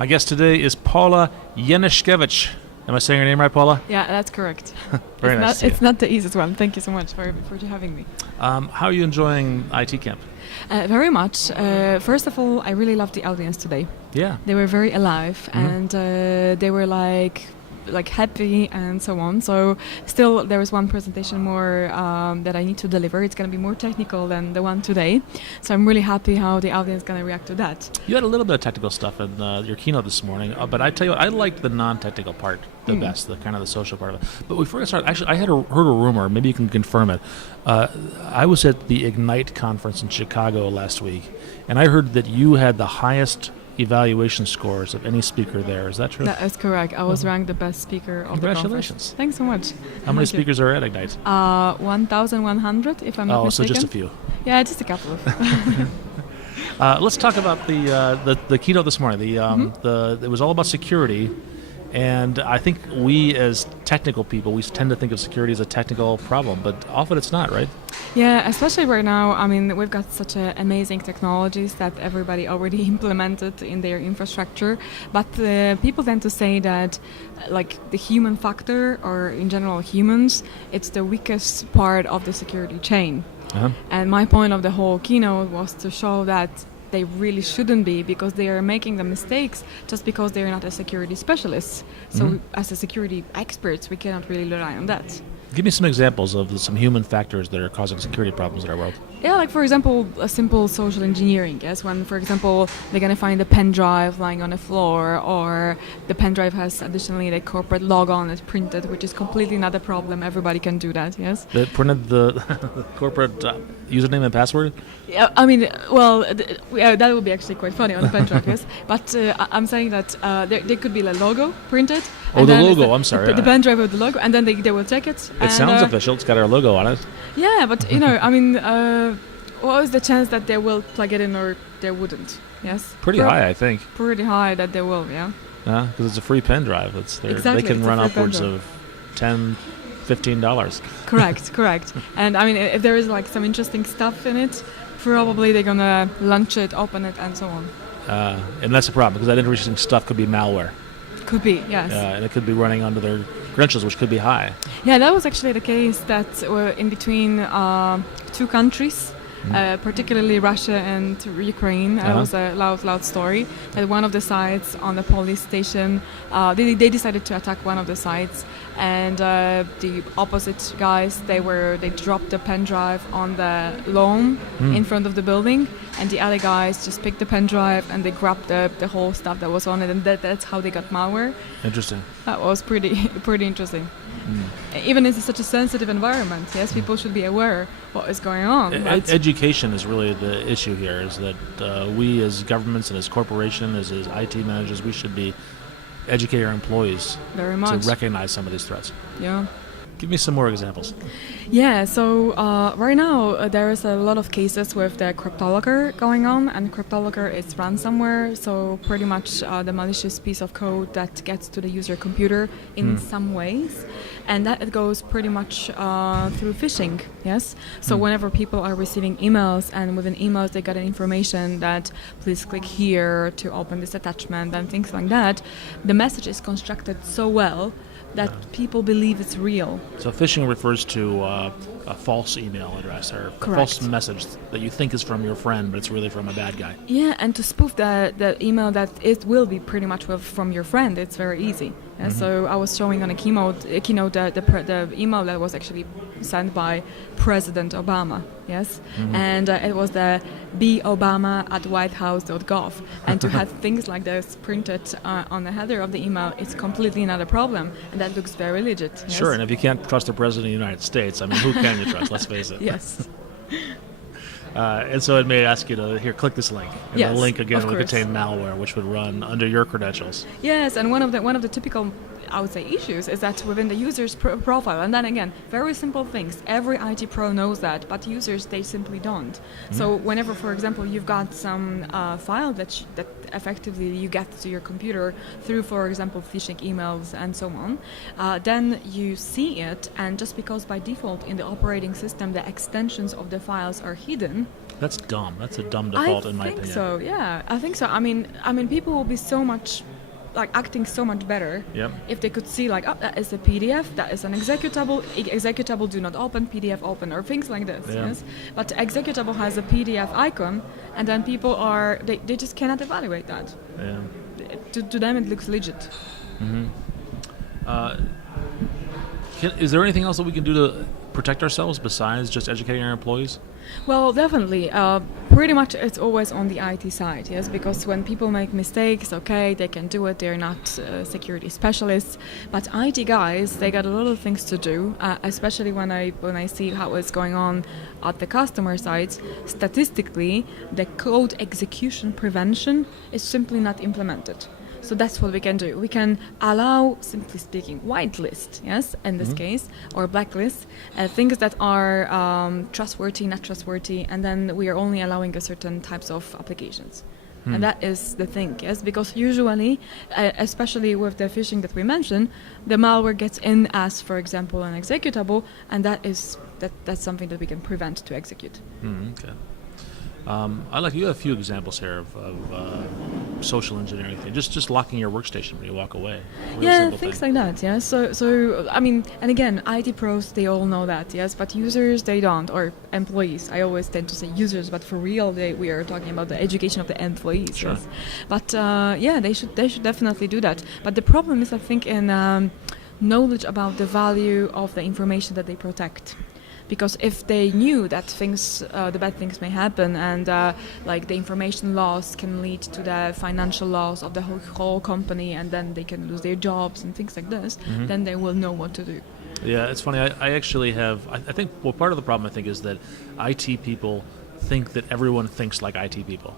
My guest today is Paula Januszkiewicz. Am I saying your name right, Paula? Yeah, that's correct. Very nice. It's not the easiest one. Thank you so much for having me. How are you enjoying IT Camp? Very much. First of all, I really loved the audience today. Yeah. They were very alive, and they were like happy and so on. So still there is one presentation more that I need to deliver. It's going to be more technical than the one today. So I'm really happy how the audience is going to react to that. You had a little bit of technical stuff in your keynote this morning, but I tell you what, I liked the non-technical part the best, the kind of the social part of it. But before I start, actually, I had heard a rumor, maybe you can confirm it. I was at the Ignite conference in Chicago last week, and I heard that you had the highest evaluation scores of any speaker there. Is that true? That is correct. I was ranked the best speaker of the conference. Congratulations. Thanks so much. How many speakers are at Ignite? 1,100, if I'm not mistaken. So just a few. Yeah, just a couple of. Let's talk about the keynote this morning. It was all about security, and I think we as technical people, we tend to think of security as a technical problem, but often it's not, right? Yeah, especially right now. I mean, we've got such amazing technologies that everybody already implemented in their infrastructure, but people tend to say that like the human factor, or in general humans, it's the weakest part of the security chain. And my point of the whole keynote was to show that they really shouldn't be, because they are making the mistakes just because they're not a security specialist. So as a security experts, we cannot really rely on that. Give me some examples of some human factors that are causing security problems in our world. Yeah, like for example, a simple social engineering. Yes, when for example they're gonna find a pen drive lying on the floor, or the pen drive has additionally the corporate logo on it printed, which is completely not a problem. Everybody can do that. Yes. They printed the corporate username and password. Yeah, I mean, well, that would be actually quite funny on the pen drive. Yes, but I'm saying that there could be a logo printed. Oh, the logo. I'm sorry. The pen drive with the logo, and then they will check it. It sounds official. It's got our logo on it. Yeah, but I mean, what is the chance that they will plug it in or they wouldn't? Yes. Pretty high, I think. Pretty high that they will. Yeah. Because it's a free pen drive. Exactly, they can run upwards of $10, $15. Correct. And I mean, if there is like some interesting stuff in it, probably they're gonna launch it, open it, and so on. And that's the problem, because that interesting stuff could be malware. Could be, yes. And it could be running under their credentials, which could be high. Yeah, that was actually the case that in between two countries, particularly Russia and Ukraine. It was a loud story that one of the sites on the police station, they decided to attack one of the sites, and the opposite guys, they dropped the pen drive on the lawn in front of the building, and the other guys just picked the pen drive and they grabbed the whole stuff that was on it, and that's how they got malware. Interesting. That was pretty interesting. Even in such a sensitive environment, yes, people should be aware what is going on. Education is really the issue here, is that we as governments and as corporations, as IT managers, we should be educating our employees very much to recognize some of these threats. Yeah. Give me some more examples. Yeah, so right now there is a lot of cases with the CryptoLocker going on, and CryptoLocker is ransomware, so pretty much the malicious piece of code that gets to the user computer in some ways, and that it goes pretty much through phishing, yes? So whenever people are receiving emails, and within emails they get an information that please click here to open this attachment and things like that, the message is constructed so well that people believe it's real. So phishing refers to a false email address, or a false message that you think is from your friend, but it's really from a bad guy. Yeah, and to spoof the email that it will be pretty much from your friend, it's very easy. Yeah, so I was showing on a keynote the email that was actually sent by President Obama, yes? And it was the beobama@whitehouse.gov. And to have things like this printed on the header of the email, it's completely not a problem. And that looks very legit. Yes? Sure, and if you can't trust the President of the United States, I mean, who can you trust? Let's face it. Yes. And so it may ask you to, here, click this link. And the link, again, will contain malware, which would run under your credentials. Yes, and one of the typical I would say issues is that within the user's profile, and then again, very simple things. Every IT pro knows that, but users, they simply don't. So whenever, for example, you've got some file that effectively you get to your computer through, for example, phishing emails and so on, then you see it, and just because by default in the operating system the extensions of the files are hidden. That's dumb. That's a dumb default in my opinion. I think so. Yeah, I think so. I mean, people will be so much acting so much better if they could see that is a PDF, that is an executable do not open, PDF open, or things like this. Yes, but the executable has a PDF icon, and then people they just cannot evaluate that. To them it looks legit. Is there anything else that we can do to protect ourselves besides just educating our employees? Well, definitely. Pretty much it's always on the IT side, yes, because when people make mistakes, okay, they can do it, they're not security specialists, but IT guys, they got a lot of things to do, especially when I see how it's going on at the customer side. Statistically, the code execution prevention is simply not implemented. So that's what we can do. We can allow, simply speaking, whitelist, yes, in this case, or blacklist, things that are trustworthy, not trustworthy, and then we are only allowing a certain types of applications. And that is the thing, yes, because usually, especially with the phishing that we mentioned, the malware gets in as, for example, an executable, and that's something that we can prevent to execute. Okay. You have a few examples here of social engineering thing. Just locking your workstation when you walk away. Things like that. Yeah. So I mean, and again, IT pros, they all know that. Yes, but users, they don't, or employees. I always tend to say users, but for real, we are talking about the education of the employees. Sure. Yes. But they should definitely do that. But the problem is, I think, in knowledge about the value of the information that they protect. Because if they knew that the bad things may happen, and the information loss can lead to the financial loss of the whole company, and then they can lose their jobs and things like this, then they will know what to do. Yeah, it's funny. I actually have. I think part of the problem is that IT people think that everyone thinks like IT people.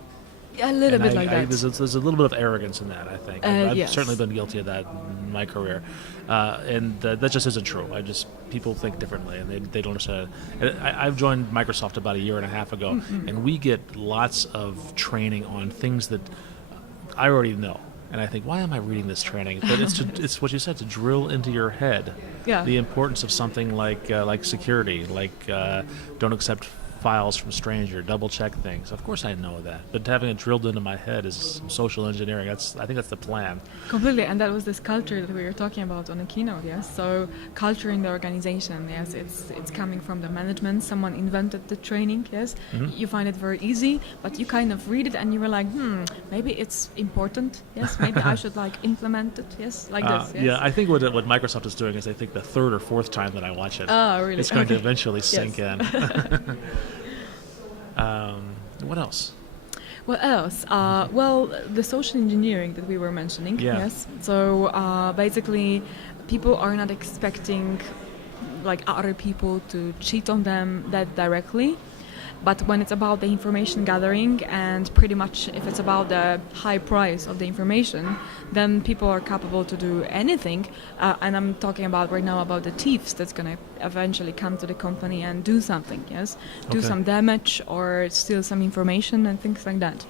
A little bit like that. There's a little bit of arrogance in that, I think. I've yes. certainly been guilty of that in my career. And that just isn't true. People think differently, and they don't understand. I've joined Microsoft about a year and a half ago, and we get lots of training on things that I already know. And I think, why am I reading this training? But it's what you said, to drill into your head the importance of something like security, don't accept files from stranger, double check things. Of course I know that, but having it drilled into my head is some social engineering. I think that's the plan. Completely, and that was this culture that we were talking about on the keynote. Yes, so culture in the organization. Yes, it's coming from the management. Someone invented the training. Yes, you find it very easy, but you kind of read it and you were like, maybe it's important. Yes, maybe I should implement it. Yes, like this. Yes? Yeah, I think what Microsoft is doing is, I think the third or fourth time that I watch it, really? It's going to eventually sink in. What else? What else? The social engineering that we were mentioning. Yeah. Yes. So basically, people are not expecting other people to cheat on them that directly. But when it's about the information gathering, and pretty much if it's about the high price of the information, then people are capable to do anything. And I'm talking about right now about the thieves that's going to eventually come to the company and do something, yes? Do some damage or steal some information and things like that.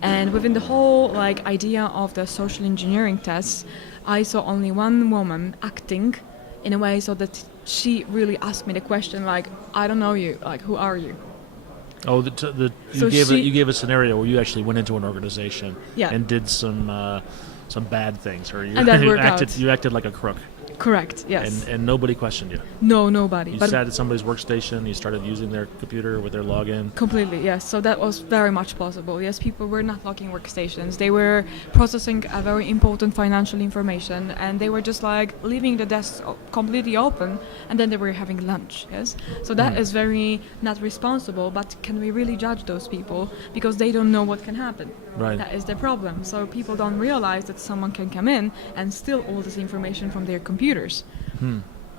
And within the whole idea of the social engineering tests, I saw only one woman acting in a way so that she really asked me the question I don't know you, who are you? Oh, you gave a scenario where you actually went into an organization and did some bad things, or you acted like a crook. Correct, yes. And nobody questioned you? No, nobody. You sat at somebody's workstation, you started using their computer with their login? Completely, yes. So that was very much possible. Yes, people were not locking workstations. They were processing a very important financial information, and they were just leaving the desk completely open, and then they were having lunch, yes? So that is very not responsible, but can we really judge those people? Because they don't know what can happen. Right. That is the problem. So people don't realize that someone can come in and steal all this information from their computers.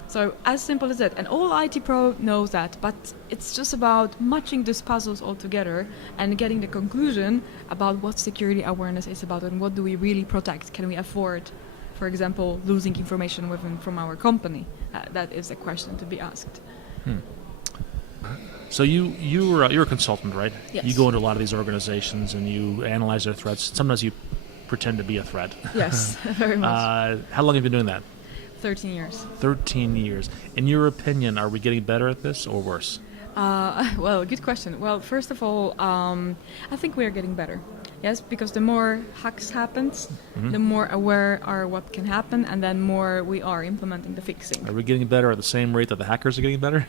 So as simple as that. And all IT pro knows that, but it's just about matching these puzzles all together and getting the conclusion about what security awareness is about and what do we really protect. Can we afford for example, losing information from our company? That is a question to be asked. So you're a consultant, right? Yes. You go into a lot of these organizations and you analyze their threats. Sometimes you pretend to be a threat. Yes, very much. How long have you been doing that? 13 years. 13 years. In your opinion, are we getting better at this or worse? Well, good question. Well, first of all, I think we are getting better. Yes, because the more hacks happens, the more aware are what can happen, and then more we are implementing the fixing. Are we getting better at the same rate that the hackers are getting better?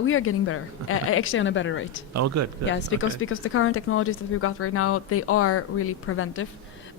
We are getting better, actually on a better rate. Oh, good. Yes, because the current technologies that we've got right now, they are really preventive.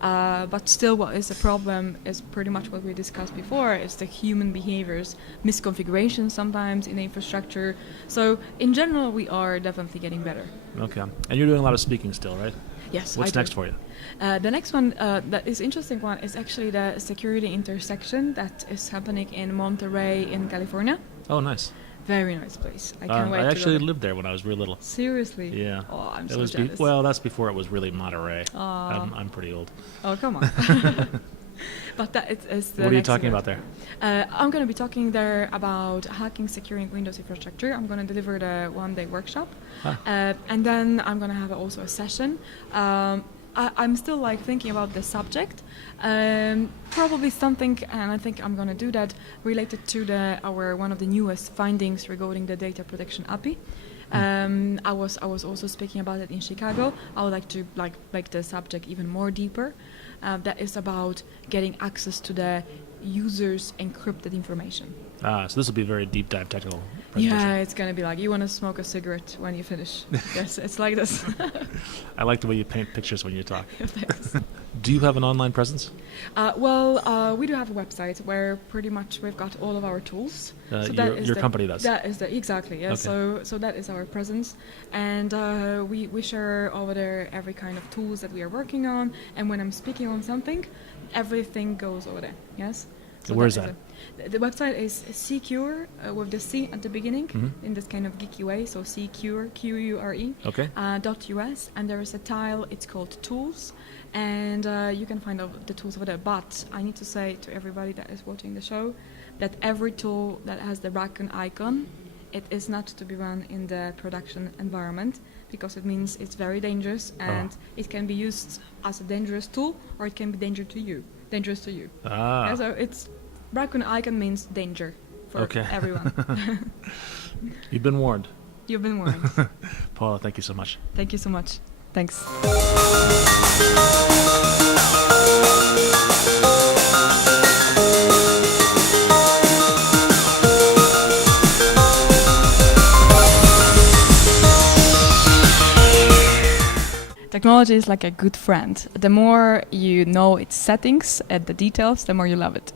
But still what is a problem is pretty much what we discussed before, is the human behaviors, misconfiguration sometimes in the infrastructure. So in general, we are definitely getting better. Okay. And you're doing a lot of speaking still, right? Yes. What's next for you? The next one that is interesting one is actually the security intersection that is happening in Monterey in California. Oh, nice. Very nice place. I can't wait I to actually go. lived there when I was real little. Seriously? Yeah. Oh, I'm It so was jealous. well, that's before it was really Monterey. Aw. I'm pretty old. Oh, come on. But that is the What are you next talking event. about there? I'm going to be talking there about hacking, securing Windows infrastructure. I'm going to deliver the one-day workshop. Huh. And then I'm going to have also a session. I'm still like thinking about the subject. Probably something, and I think I'm going to do that, related to our one of the newest findings regarding the data protection API. I was also speaking about it in Chicago. I would like to make the subject even more deeper. That is about getting access to the user's encrypted information. So this will be a very deep dive technical presentation. Yeah, it's going to be like you want to smoke a cigarette when you finish. Yes, it's like this. I like the way you paint pictures when you talk. Thanks. Do you have an online presence? We do have a website where pretty much we've got all of our tools. Your company does? That is exactly, yeah. Okay. So that is our presence. And we share over there every kind of tools that we are working on. And when I'm speaking on something, everything goes over there, yes? So where is that? The website is Secure with the C at the beginning in this kind of geeky way. So Secure, Q-U-R-E, Okay. .us, and there is a tile. It's called Tools, and you can find the tools over there. But I need to say to everybody that is watching the show that every tool that has the raccoon icon, it is not to be run in the production environment because it means it's very dangerous and it can be used as a dangerous tool or it can be dangerous to you. Yeah, so it's raccoon icon means danger for everyone. You've been warned. You've been warned. Paula, thank you so much. Thank you so much. Thanks. Technology is like a good friend. The more you know its settings and the details, the more you love it.